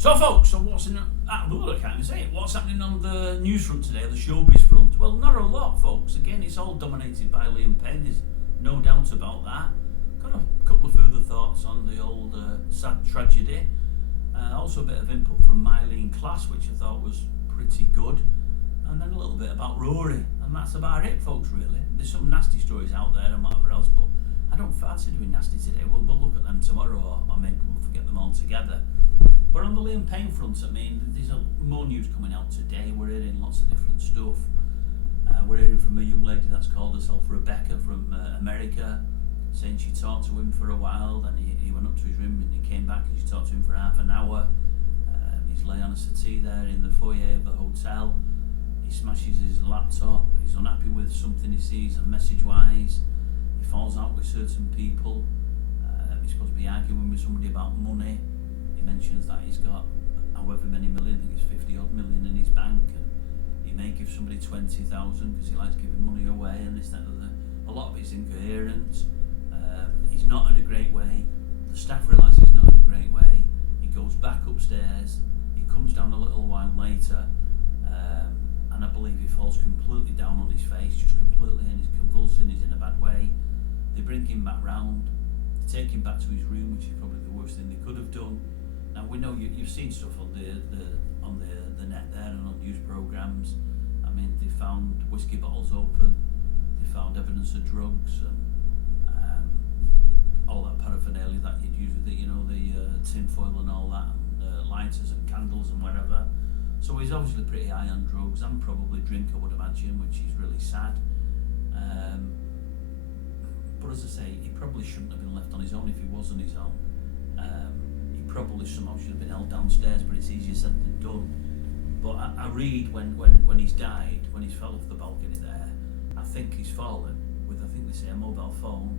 So folks, what's what's happening on the news front today, the showbiz front? Well, not a lot, folks. Again, it's all dominated by Liam Payne, there's no doubt about that. Got a couple of further thoughts on the old sad tragedy. Also a bit of input from Myleene Klass, which I thought was pretty good. And then a little bit about Rory, and that's about it, folks, really. There's some nasty stories out there and whatever else, but I don't fancy doing nasty today. We'll look at them tomorrow, or maybe we'll forget them all together. But on the Liam Payne front, I mean, there's more news coming out today. We're hearing lots of different stuff. We're hearing from a young lady that's called herself Rebecca from America, saying she talked to him for a while, then he went up to his room and he came back and she talked to him for half an hour. He's laying on a settee there in the foyer of the hotel. He smashes his laptop. He's unhappy with something he sees on message-wise. He falls out with certain people. He's supposed to be arguing with somebody about money. He mentions that he's got however many million, I think it's 50 odd million in his bank, and he may give somebody 20,000 because he likes giving money away, and this, that, and a lot of it's incoherent. He's not in a great way. The staff realise he's not in a great way. He goes back upstairs. He comes down a little while later, and I believe he falls completely down on his face, just completely, and he's convulsing. He's in a bad way. They bring him back round. They take him back to his room, which is probably the worst thing they could have done. Now we know you've seen stuff on the net there and on news programmes. I mean, they found whiskey bottles open. They found evidence of drugs and all that paraphernalia that you'd use with it, the tin foil and all that, and lighters and candles and whatever. So he's obviously pretty high on drugs and probably drink, I would imagine, which is really sad. But as I say, he probably shouldn't have been left on his own if he was on his own. He probably somehow should have been held downstairs, but it's easier said than done. But I read when he's died, when he's fell off the balcony there, I think he's fallen with, I think they say, a mobile phone,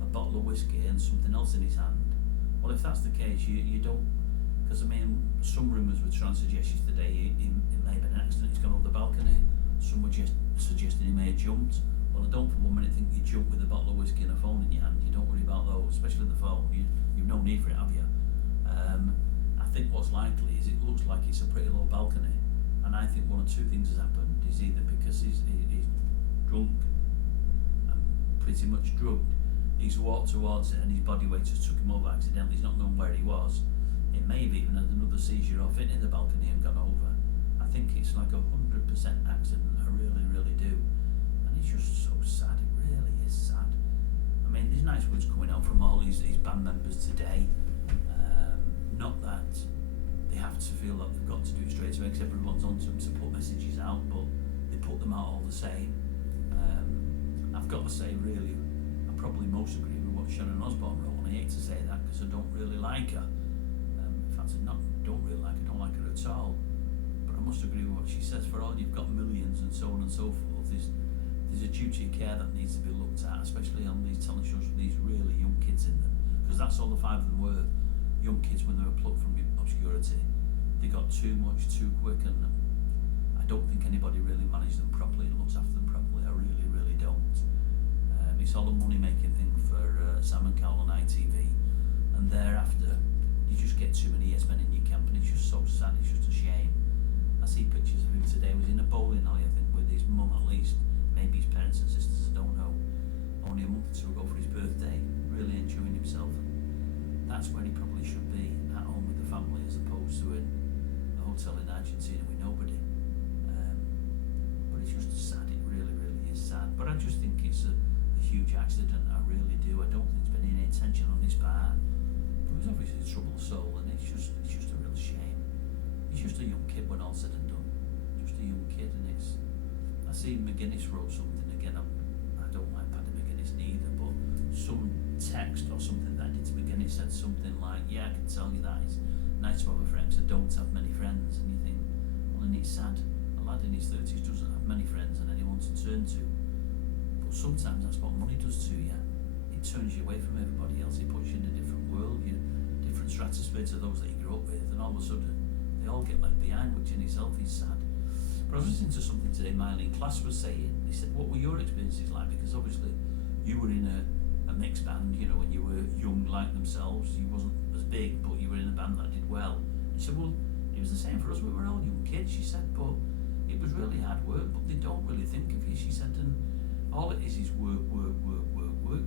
a bottle of whiskey and something else in his hand. Well, if that's the case, you don't, because I mean, some rumours were trying to suggest yesterday he may have been an accident, he's gone off the balcony. Some were just suggesting he may have jumped. Well, I don't for 1 minute think you jump with a bottle of whiskey and a phone in your hand. You don't worry about those, especially the phone. You've no need for it, have you? I think what's likely is it looks like it's a pretty low balcony, and I think one of two things has happened. Is either because he's drunk and pretty much drugged, he's walked towards it and his body weight just took him over accidentally. He's not known where he was. It may have even had another seizure off hitting the balcony and gone over. I think it's like 100% accident. I really, really do. And it's just so sad. It really is sad. I mean, there's nice words coming out from all his band members today. Not that they have to feel that they've got to do it straight away, because everyone's on to them to put messages out, but they put them out all the same. I've got to say, really, I probably most agree with what Sharon Osbourne wrote, and I hate to say that because I don't really like her. In fact, I don't really like her, don't like her at all. But I must agree with what she says. For all you've got millions and so on and so forth, there's a duty of care that needs to be looked at, especially on these telling shows with these really young kids in them, because that's all the five of them were. Young kids, when they were plucked from obscurity, they got too much too quick, and I don't think anybody really managed them properly and looks after them properly. I really, really don't. It's all a money-making thing for Sam and Carl on ITV, and thereafter you just get too many yes men in your camp, and it's just so sad. It's just a shame. I see pictures of him today. He was in a bowling alley, I think, with his mum at least, maybe his parents and sisters, I don't know. Only a month or two ago for his birthday, really enjoying himself. That's where he probably should be, at home with the family, as opposed to in a hotel in Argentina with nobody. But it's just sad. It really, really is sad. But I just think it's a huge accident. I really do. I don't think there's been any intention on his part. But he's obviously a troubled soul, and it's just a real shame. He's just a young kid when all said and done. Just a young kid, and it's. I see McGuinness wrote something again. I don't like Paddy McGuinness neither, but some text or something that I did to McGuinness said something like, "Yeah, I can tell you that it's nice to have a friend, so don't have many friends." And you think, well, and it's sad. A lad in his 30s doesn't have many friends and anyone to turn to. But sometimes that's what money does to you. It turns you away from everybody else. It puts you in a different world, you're different stratosphere to those that you grew up with, and all of a sudden they all get left behind, which in itself is sad. But I was listening to something today Myleene Klass was saying. He said, what were your experiences like? Because obviously you were in a mixed band, when you were young like themselves. You wasn't as big, but you were in a band that did well. She said, well, it was the same for us, we were all young kids, she said, but it was really hard work, but they don't really think of you, she said, and all it is work,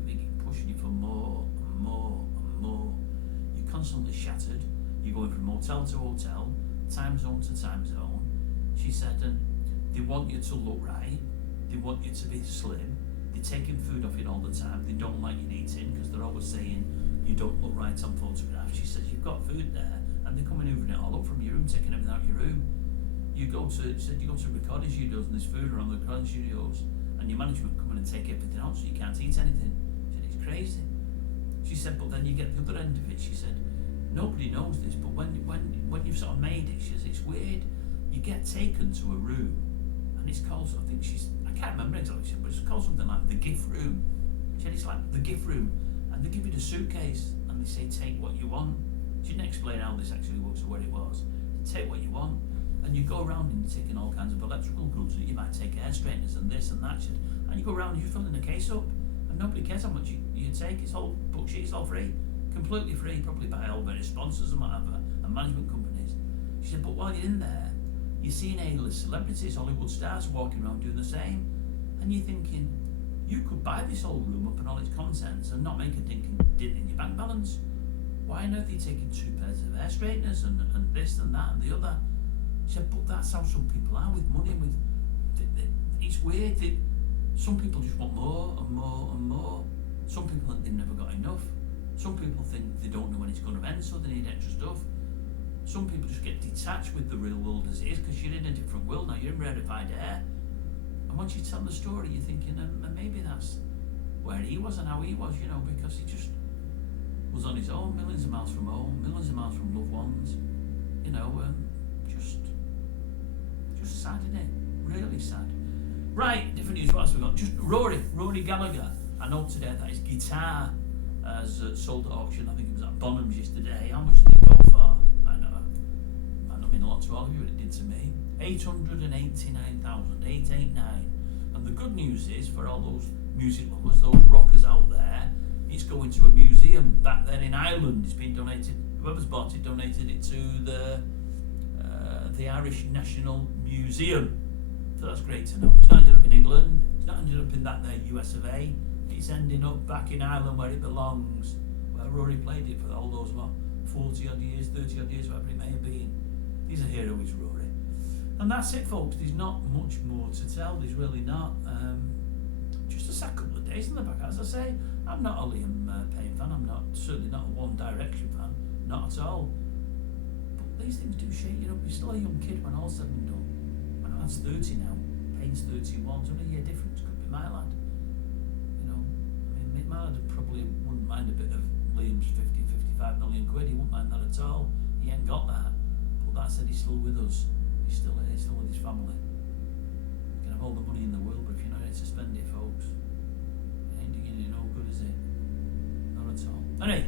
they keep pushing you for more and more and more. You're constantly shattered, you're going from hotel to hotel, time zone to time zone, she said, and they want you to look right, they want you to be slim, they're taking food off you all the time, they don't like you eating, because they're always saying, you don't look right on photographs. She says, you've got food there, and they're coming hoovering it all up from your room, taking everything out of your room. You go to recording studios and there's food around the recording studios, and your management come in and take everything out so you can't eat anything. She said, it's crazy. She said, but then you get the other end of it. She said, nobody knows this, but when you've sort of made it, she says, it's weird. You get taken to a room, and it's called, I can't remember exactly, but it's called something like the gift room. She said, it's like the gift room, and they give you the suitcase, and they say, take what you want. She didn't explain how this actually works or what it was. Take what you want, and you go around and you're taking all kinds of electrical goods. You might take hair straighteners and this and that shit, and you go around and you're filling the case up, and nobody cares how much you take. It's all bullshit. It's all free, completely free, probably by all various sponsors and whatever, and management companies. She said, but while you're in there, you're seeing A-list celebrities, Hollywood stars walking around doing the same, and you're thinking, you could buy this whole room up and all its contents and not make a dint in your bank balance. Why on earth are you taking 2 pairs of hair straighteners and this and that and the other? She said, but that's how some people are with money. It's weird that some people just want more and more and more. Some people think they've never got enough. Some people think they don't know when it's going to end, so they need extra stuff. Some people just get detached with the real world as it is, because you're in a different world now. You're in rarefied air. And once you tell the story, you're thinking, maybe that's where he was and how he was, because he just was on his own, millions of miles from home, millions of miles from loved ones, just sad, isn't it? Really sad. Right, different news. What else have we got? Just Rory Gallagher. I know today that his guitar has sold at auction. I think it was at Bonham's yesterday. How much did it go for? I know, might not mean a lot to all of you, but it did to me. 889,000, 889. And the good news is, for all those music lovers, those rockers out there, it's going to a museum back there in Ireland. It's been donated. Whoever's bought it donated it to the Irish National Museum. So that's great to know. It's not ended up in England. It's not ended up in that there US of A. It's ending up back in Ireland where it belongs, where Rory played it for all those 40 odd years, 30 odd years, whatever it may have been. He's a hero, he's Rory. And that's it, folks. There's not much more to tell. There's really not. Just a sad couple of days in the back. As I say, I'm not a Liam Payne fan. I'm certainly not a One Direction fan. Not at all. But these things do shake you up. You're still a young kid when all's said and done. My lad's 30 now. Payne's 31. It's only a year difference. Could be my lad. My lad probably wouldn't mind a bit of Liam's 55 million quid. He wouldn't mind that at all. He ain't got that. But that said, he's still with us. He's still here, still with his family. You can have all the money in the world, but if you're not here to spend it, folks, it ain't doing you no good, is it? Not at all. Anyway,